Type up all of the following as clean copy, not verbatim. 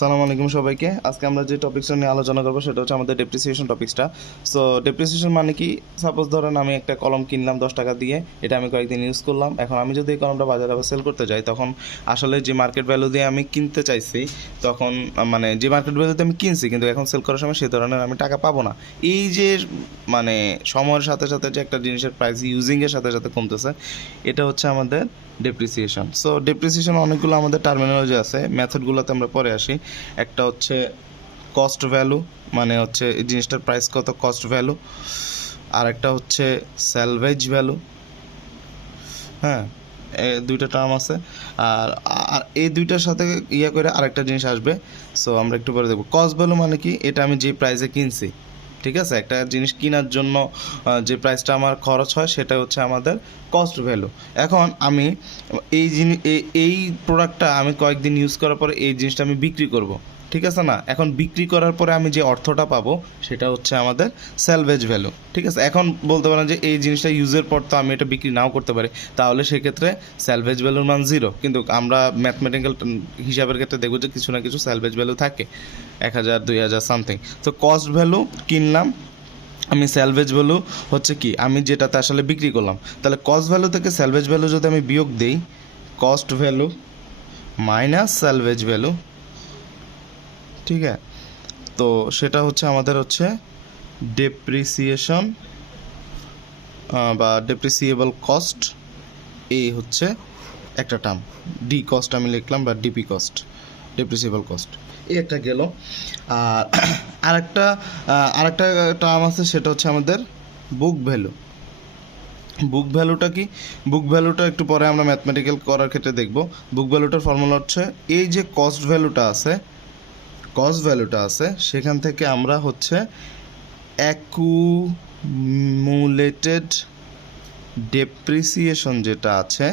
সালাম আলাইকুম সবাইকে। আজকে আমরা যে টপিকসটা নিয়ে আলোচনা করবো সেটা হচ্ছে আমাদের ডেপ্রিসিয়েশন টপিকসটা। সো ডেপ্রিসিয়েশন মানে কি, সাপোজ ধরেন আমি একটা কলম কিনলাম 10 টাকা দিয়ে, এটা আমি কয়েকদিন ইউজ করলাম। এখন আমি যদি এই কলমটা বাজারে আবার সেল করতে যাই, তখন আসলে যে মার্কেট ভ্যালু দিয়ে আমি কিনতে চাইছি, তখন মানে যে মার্কেট ভ্যালুতে আমি কিনছি কিন্তু এখন সেল করার সময় সেই ধরনের আমি টাকা পাবো না। এই যে মানে সময়ের সাথে সাথে যে একটা জিনিসের প্রাইস ইউজিংয়ের সাথে সাথে কমতেছে, এটা হচ্ছে আমাদের ডেপ্রিসিয়েশন। সো ডেপ্রিসিয়েশন অনেকগুলো আমাদের টার্মিনোলজি আছে, মেথডগুলোতে আমরা পরে আসি। একটা হচ্ছে কস্ট ভ্যালু, মানে হচ্ছে এই জিনিসটার প্রাইস কত, কস্ট ভ্যালু। আর একটা হচ্ছে স্যালভেজ ভ্যালু। হ্যাঁ, দুইটা টার্ম আছে। আর আর এই দুইটার সাথে করে আরেকটা জিনিস আসবে। সো আমরা একটু পরে দেখব। কস্ট ভ্যালু মানে কি, এটা আমি যে প্রাইসে কিনছি, ঠিক আছে, একটা জিনিস কেনার জন্য যে প্রাইসটা আমার খরচ হয় সেটা হচ্ছে আমাদের কস্ট ভ্যালু। এখন আমি এই এই প্রোডাক্টটা আমি কয়েকদিন ইউজ করার পরে এই জিনিসটা আমি বিক্রি করব, ঠিক আছে না? এখন বিক্রি করার পরে আমি যে অর্থটা পাবো সেটা হচ্ছে আমাদের স্যালভেজ ভ্যালু, ঠিক আছে। এখন বলতে পারেন যে এই জিনিসটা ইউজের পর তো আমি এটা বিক্রি নাও করতে পারি, তাহলে সেক্ষেত্রে স্যালভেজ ভ্যালুর মান 0। কিন্তু আমরা ম্যাথমেটিক্যাল হিসাবের ক্ষেত্রে দেখব যে কিছু না কিছু স্যালভেজ ভ্যালু থাকে, 1000 2000 সামথিং। তো কস্ট ভ্যালু কিনলাম আমি, স্যালভেজ ভ্যালু হচ্ছে কি আমি যেটাতে আসলে বিক্রি করলাম। তাহলে কস্ট ভ্যালু থেকে স্যালভেজ ভ্যালু যদি আমি বিয়োগ দিই, cost value minus salvage value, ঠিক আছে, তো সেটা হচ্ছে আমাদের হচ্ছে ডেপ্রিসিয়েশন বা ডেপ্রিসিয়েবল কস্ট। এই হচ্ছে একটা টার্ম, ডি কস্ট আমি লিখলাম, বা ডিপি কস্ট, ডেপ্রিসিয়েবল কস্ট। এই একটা গেল। আর আরেকটা টার্ম আছে, সেটা হচ্ছে আমাদের বুক ভ্যালু। বুক ভ্যালুটা কি? বুক ভ্যালুটা একটু পরে আমরা ম্যাথমেটিক্যাল করার ক্ষেত্রে দেখব। বুক ভ্যালুটার ফর্মুলা হচ্ছে এই যে কস্ট ভ্যালুটা আছে সেখান থেকে আমরা হচ্ছে অ্যাকুমুলেটেড ডেপ্রিসিয়েশন যেটা আছে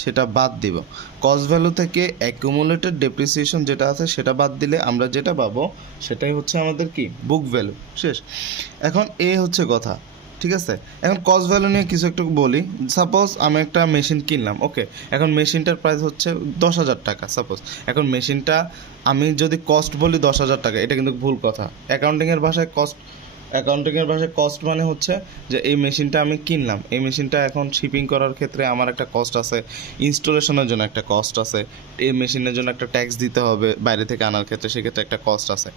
সেটা বাদ দিব। কস্ট ভ্যালু থেকে অ্যাকুমুলেটেড ডেপ্রিসিয়েশন যেটা আছে সেটা বাদ দিলে আমরা যেটা পাবো সেটাই হচ্ছে আমাদের কি, বুক ভ্যালু। শেষ। এখন এই হচ্ছে কথা, ঠিক আছে। এখন কস্ট ভ্যালু নিয়ে কিছু একটু বলি। সাপোজ আমি একটা মেশিন কিনলাম, ওকে। এখন মেশিনটার প্রাইস হচ্ছে 10,000 টাকা সাপোজ। এখন মেশিনটা আমি যদি কস্ট বলি 10,000 টাকা, এটা কিন্তু ভুল কথা। অ্যাকাউন্টিংয়ের ভাষায় কস্ট মানে হচ্ছে যে এই মেশিনটা আমি কিনলাম, এই মেশিনটা এখন শিপিং করার ক্ষেত্রে আমার একটা কস্ট আছে, ইনস্টলেশনের জন্য একটা কস্ট আছে, এই মেশিনের জন্য একটা ট্যাক্স দিতে হবে বাইরে থেকে আনার ক্ষেত্রে, সেক্ষেত্রে একটা কস্ট আছে।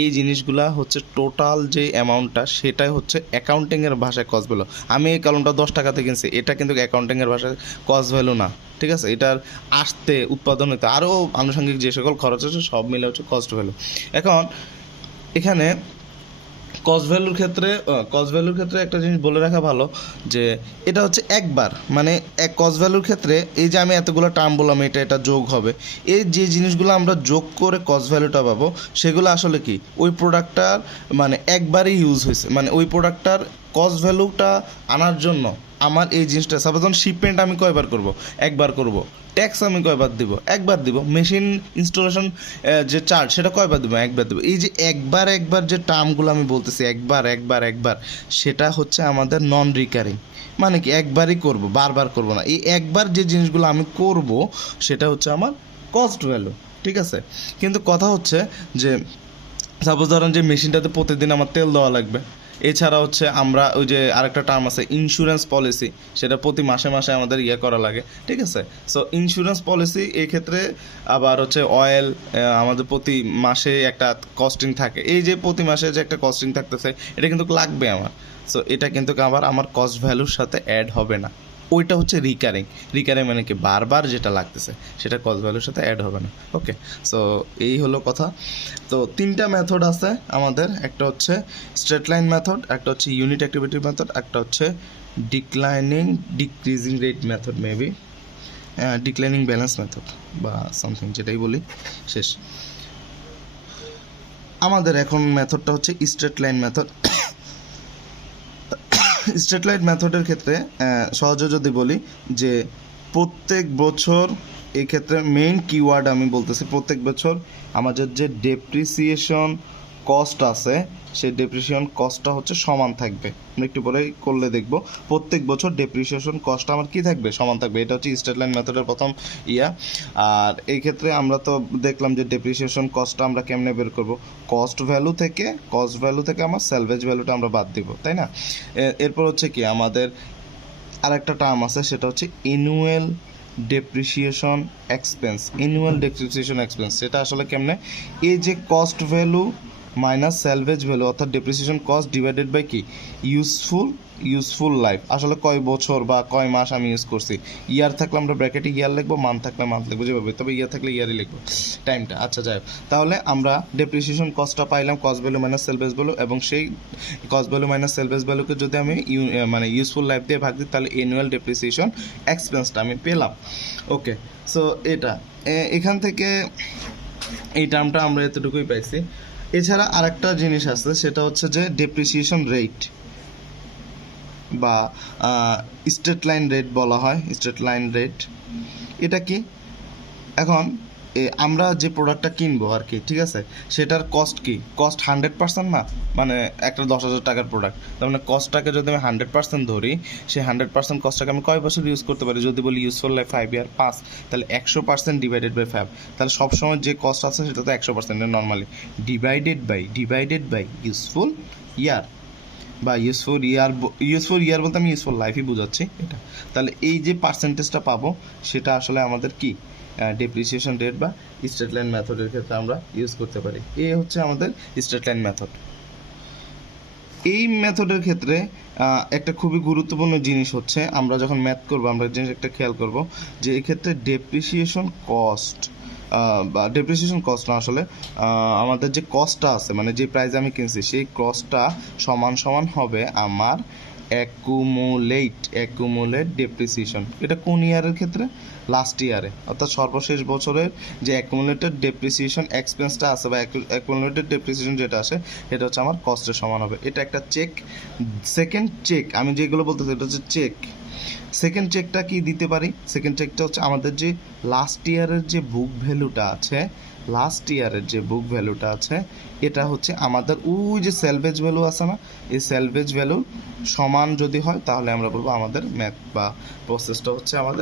এই জিনিসগুলা হচ্ছে টোটাল যে অ্যামাউন্টটা, সেটাই হচ্ছে অ্যাকাউন্টিংয়ের ভাষায় কস্ট ভ্যালু। আমি এই কলমটা 10 টাকাতে কিনছি, এটা কিন্তু অ্যাকাউন্টিংয়ের ভাষায় কস্ট ভ্যালু না, ঠিক আছে। এটার আসতে, উৎপাদন হতে আরও আনুষঙ্গিক যে সকল খরচ আছে সব মিলে হচ্ছে কস্ট ভ্যালু। এখন এখানে কস্ট ভ্যালুর ক্ষেত্রে একটা জিনিস বলে রাখা ভালো, যে এটা হচ্ছে একবার, মানে এক কস্ট ভ্যালুর ক্ষেত্রে এই যে আমি এতগুলো টার্ম বললাম, এটা যোগ হবে। এই যে জিনিসগুলো আমরা যোগ করে কস্ট ভ্যালুটা পাবো, সেগুলো আসলে কি ওই প্রোডাক্টটার মানে একবারই ইউজ হয়েছে, মানে ওই প্রোডাক্টটার কস্ট ভ্যালুটা আনার জন্য আমার এই জিনিসটা, সাপোজ শিপমেন্ট আমি কয়বার করব, একবার করব। ট্যাক্স আমি কয়বার দিব, একবার দিব। মেশিন ইনস্টলেশন যে চার্জ সেটা কয়বার দেবো, একবার দেবো। এই যে একবার যে টার্মগুলো আমি বলতেছি, একবার, সেটা হচ্ছে আমাদের নন রিকারিং। মানে কি একবারই করব, বারবার করব না। এই একবার যে জিনিসগুলো আমি করব সেটা হচ্ছে আমার কস্ট ভ্যালু, ঠিক আছে। কিন্তু কথা হচ্ছে যে সাপোজ ধরেন যে মেশিনটাতে প্রতিদিন আমার তেল দেওয়া লাগবে। এছাড়া হচ্ছে আমরা ওই যে আরেকটা টার্ম আছে ইন্স্যুরেন্স পলিসি, সেটা প্রতি মাসে মাসে আমাদের করা লাগে, ঠিক আছে। সো ইন্স্যুরেন্স পলিসি এই ক্ষেত্রে আবার হচ্ছে অয়েল, আমাদের প্রতি মাসে একটা কস্টিং থাকে। এই যে প্রতি মাসে যে একটা কস্টিং থাকতেছে, এটা কিন্তু লাগবে আমার। সো এটা কিন্তু আবার আমার কস্ট ভ্যালুর সাথে অ্যাড হবে না। ওইটা হচ্ছে রিকারিং মানে কি বারবার যেটা লাগতেছে সেটা কস্ট ভ্যালুর সাথে অ্যাড হবে না। ওকে, সো এই হলো কথা। তো 3টা মেথড আছে আমাদের, একটা হচ্ছে স্ট্রেট লাইন মেথড, একটা হচ্ছে ইউনিট অ্যাক্টিভিটি মেথড, একটা হচ্ছে decreasing rate method, maybe declining balance method বা সামথিং, যেটাই বলি। শেষ। আমাদের এখন মেথডটা হচ্ছে straight line method. Straight line মেথডের ক্ষেত্রে সহজে যদি বলি যে প্রত্যেক বছর, এই ক্ষেত্রে মেইন কিওয়ার্ড আমি বলতেছি, প্রত্যেক বছর আমাদের যে ডেপ্রিসিয়েশন কস্ট আছে সেই ডেপ্রিসিয়েশন কস্টটা হচ্ছে সমান থাকবে। আমরা একটু পরে করলে দেখব প্রত্যেক বছর ডেপ্রিসিয়েশন কস্টটা আমার কী থাকবে, সমান থাকবে। এটা হচ্ছে স্ট্রেট লাইন মেথডের প্রথম ইয়া। আর এই ক্ষেত্রে আমরা তো দেখলাম যে ডেপ্রিসিয়েশন কস্টটা আমরা কেমনে বের করব, কস্ট ভ্যালু থেকে আমার স্যালভেজ ভ্যালুটা আমরা বাদ দিব, তাই না? এরপর হচ্ছে কি আমাদের আরেকটা টার্ম আছে, সেটা হচ্ছে অ্যানুয়াল ডেপ্রিসিয়েশন এক্সপেন্স। সেটা আসলে কেমনে, এই যে cost value minus salvage value অর্থাৎ ডেপ্রিসিয়েশন কস্ট ডিভাইডেড বাই কি ইউজফুল লাইফ, আসলে কয় বছর বা কয় মাস আমি ইউজ করছি। ইয়ার থাকলে আমরা ব্র্যাকেটে ইয়ার লিখবো, মান্থ থাকলে মান্থ লিখবো, যেভাবে, তবে ইয়ার থাকলে ইয়ারই লিখবো টাইমটা। আচ্ছা যাই হোক, তাহলে আমরা ডেপ্রিসিয়েশন কস্টটা পাইলাম কস্ট ভ্যালু মাইনাস সেলভেজ ভ্যালু, এবং সেই কস্ট ভ্যালু মাইনাস সেলভেজ ভ্যালুকে যদি আমি মানে ইউজফুল লাইফ দিয়ে ভাগ দিই তাহলে অ্যানুয়াল ডেপ্রিসিয়েশন এক্সপেন্সটা আমি পেলাম। ওকে, সো এটা এখান থেকে এই টার্মটা আমরা এতটুকুই পাইছি। এছাড়া আরেকটা জিনিস আছে, সেটা হচ্ছে যে ডেপ্রিসিয়েশন রেট বা স্ট্রেট লাইন রেট বলা হয়। স্ট্রেট লাইন রেট এটা কি, এখন আমরা যে প্রোডাক্টটা কিনবো আর কি, ঠিক আছে, সেটার কস্ট কি, কস্ট 100% না, মানে একটা 10,000 টাকার প্রোডাক্ট, তার মানে কস্টটাকে যদি আমি 100% ধরি, সেই 100% কস্টটাকে আমি কয় বছর ইউজ করতে পারি, যদি বলি ইউজফুল লাইফ 5 ইয়ার 5, তাহলে 100% ডিভাইডেড বাই 5, তাহলে সবসময় যে কস্ট আছে সেটা তো 100% নর্মালি ডিভাইডেড বাই ইউজফুল ইয়ার, বা ইউজফুল ইয়ার বলতে আমি ইউজফুল লাইফই বোঝাচ্ছি এটা। তাহলে এই যে পার্সেন্টেজটা পাবো সেটা আসলে আমাদের কি ডেপ্রিসিয়েশন রেট বা স্ট্রেট লাইন মেথডের ক্ষেত্রে আমরা ইউজ করতে পারি। এই হচ্ছে আমাদের স্ট্রেট লাইন মেথড। এই মেথডের ক্ষেত্রে একটা খুবই গুরুত্বপূর্ণ জিনিস হচ্ছে, আমরা যখন ম্যাথ করবো আমরা জিনিস একটা খেয়াল করব যে এক্ষেত্রে ডেপ্রিসিয়েশন কস্ট বা ডেপ্রিসিয়েশন কস্ট না, আসলে আমাদের যে কস্টটা আছে, মানে যে প্রাইস আমি কিনছি সেই কস্টটা সমান হবে আমার অ্যাকুমুলেট ডেপ্রিসিয়েশন। এটা কোন ইয়ারের ক্ষেত্রে, লাস্ট ইয়ারে, অর্থাৎ সর্বশেষ বছরের যে অ্যাকুমুলেটেড ডেপ্রিসিয়েশন এক্সপেন্সটা আছে বা অ্যাকুমুলেটেড ডেপ্রিসিয়েশন যেটা আসে সেটা হচ্ছে আমার কস্টের সমান হবে। এটা একটা চেক। সেকেন্ড চেক আমি যেগুলো বলতেছি এটা হচ্ছে চেক। সেকেন্ড চেকটা কি দিতে পারি, সেকেন্ড চেকটা হচ্ছে আমাদের যে লাস্ট ইয়ারের যে বুক ভ্যালুটা আছে, এটা হচ্ছে আমাদের ওই যে স্যালভেজ ভ্যালু আছে না, এই স্যালভেজ ভ্যালু সমান যদি হয় তাহলে আমরা বলবো আমাদের ম্যাথ বা প্রসেসটা হচ্ছে আমাদের